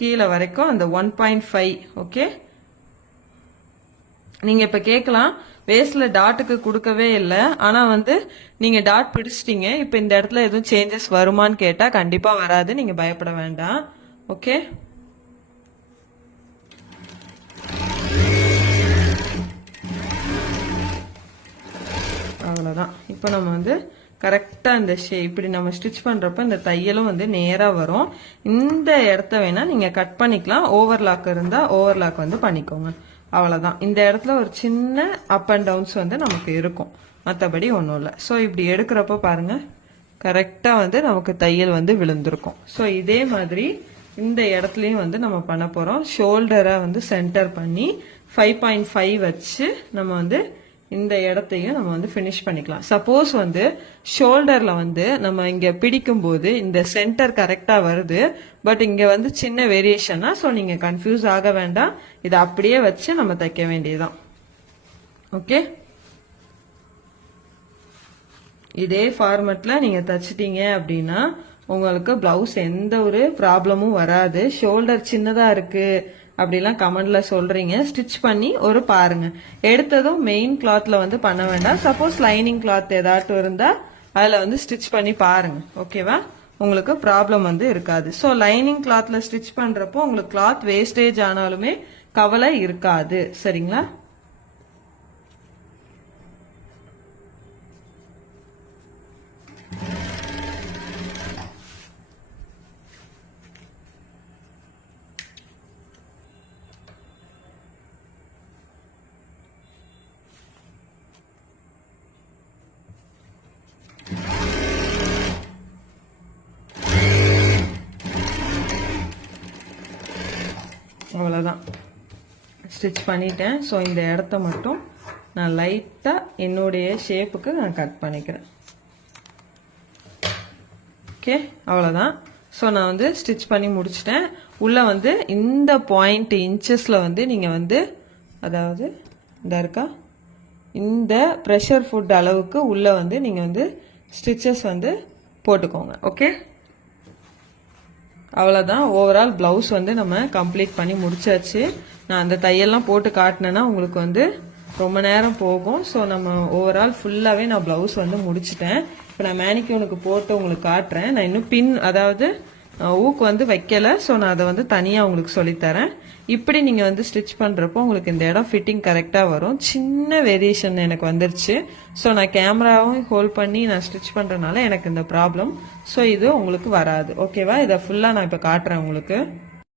கீழே வரைக்கும் அந்த 1.5. ஓகே, நீங்க இப்ப கேட்கலாம் வேஸ்ட்ல டாட்டுக்கு கொடுக்கவே இல்லை, ஆனா வந்து நீங்க டாட் பிடிச்சிட்டீங்க, இப்ப இந்த இடத்துல எதுவும் சேஞ்சஸ் வருமான்னு கேட்டா கண்டிப்பா வராது, நீங்க பயப்பட வேண்டாம். ஓகே, அவ்வளோதான். இப்போ நம்ம வந்து கரெக்டாக இந்த இப்படி நம்ம ஸ்டிச் பண்ணுறப்ப இந்த தையலும் வந்து நேராக வரும். இந்த இடத்த வேணால் நீங்கள் கட் பண்ணிக்கலாம், ஓவர்லாக் இருந்தால் ஓவர்லாக் வந்து பண்ணிக்கோங்க. அவ்வளோதான். இந்த இடத்துல ஒரு சின்ன அப் அண்ட் டவுன்ஸ் வந்து நமக்கு இருக்கும், மற்றபடி ஒன்றும் இல்லை. ஸோ இப்படி எடுக்கிறப்ப பாருங்கள் கரெக்டாக வந்து நமக்கு தையல் வந்து விழுந்திருக்கும். ஸோ இதே மாதிரி இந்த இடத்துலையும் வந்து நம்ம பண்ண போகிறோம். ஷோல்டரை வந்து சென்டர் பண்ணி 5.5 வச்சு நம்ம வந்து இந்த இடத்தையும் நம்ம வந்து ஃபினிஷ் பண்ணிக்கலாம். சப்போஸ் வந்து ஷோல்டர்ல வந்து நம்ம இங்க பிடிக்கும் போது இந்த சென்டர் கரெக்டா வருது, பட் இங்க வந்து சின்ன வேரியேஷனா, ஸோ நீங்க கன்ஃபியூஸ் ஆக வேண்டாம், இதை அப்படியே வச்சு நம்ம தைக்க வேண்டியதுதான். ஓகே, இதே ஃபார்மேட்ல நீங்க தச்சிட்டீங்க அப்படின்னா உங்களுக்கு பிளவுஸ் எந்த ஒரு ப்ராப்ளமும் வராது. ஷோல்டர் சின்னதா இருக்கு அப்படிலாம் கமெண்ட்ல சொல்றீங்க, ஸ்டிச் பண்ணி ஒரு பாருங்க. எடுத்ததும் மெயின் கிளாத்ல வந்து பண்ண வேண்டாம், சப்போஸ் லைனிங் கிளாத் ஏதாட்டும் இருந்தா அதுல வந்து ஸ்டிச் பண்ணி பாருங்க. ஓகேவா, உங்களுக்கு ப்ராப்ளம் வந்து இருக்காது. ஸோ லைனிங் கிளாத்ல ஸ்டிச் பண்றப்போ உங்களுக்கு கிளாத் வேஸ்டேஜ் ஆனாலுமே கவலை இருக்காது. சரிங்களா? அவ்வளோதான், ஸ்டிச் பண்ணிட்டேன். ஸோ இந்த இடத்த மட்டும் நான் லைட்டாக என்னுடைய ஷேப்புக்கு நான் கட் பண்ணிக்கிறேன். ஓகே, அவ்வளோதான். ஸோ நான் வந்து ஸ்டிச் பண்ணி முடிச்சிட்டேன். உள்ளே வந்து இந்த பாயிண்ட் இன்ச்சஸில் வந்து நீங்கள் வந்து, அதாவது இந்த இருக்கா இந்த ப்ரெஷர் ஃபுட் அளவுக்கு உள்ளே வந்து நீங்கள் வந்து ஸ்டிச்சஸ் வந்து போட்டுக்கோங்க. ஓகே, அவ்வளோதான். ஓவரால் ப்ளவுஸ் வந்து நம்ம கம்ப்ளீட் பண்ணி முடிச்சாச்சு. நான் அந்த தையெல்லாம் போட்டு காட்டினேன்னா உங்களுக்கு வந்து ரொம்ப நேரம் போகும். ஸோ நம்ம ஓவரால் ஃபுல்லாகவே நான் ப்ளவுஸ் வந்து முடிச்சிட்டேன். இப்போ நான் மேனிக்யூனுக்கு போட்டு உங்களுக்கு காட்டுறேன். நான் இன்னும் பின், அதாவது ஊக்கு வந்து வைக்கலை, ஸோ நான் அதை வந்து தனியாக உங்களுக்கு சொல்லித்தரேன். இப்படி நீங்கள் வந்து ஸ்டிச் பண்ணுறப்போ உங்களுக்கு இந்த இடம் ஃபிட்டிங் கரெக்டாக வரும். சின்ன வேரியேஷன் எனக்கு வந்துருச்சு. ஸோ நான் கேமராவும் ஹோல்ட் பண்ணி நான் ஸ்டிச் பண்ணுறதுனால எனக்கு இந்த ப்ராப்ளம். ஸோ இது உங்களுக்கு வராது. ஓகேவா, இதை ஃபுல்லாக நான் இப்போ காட்டுறேன் உங்களுக்கு.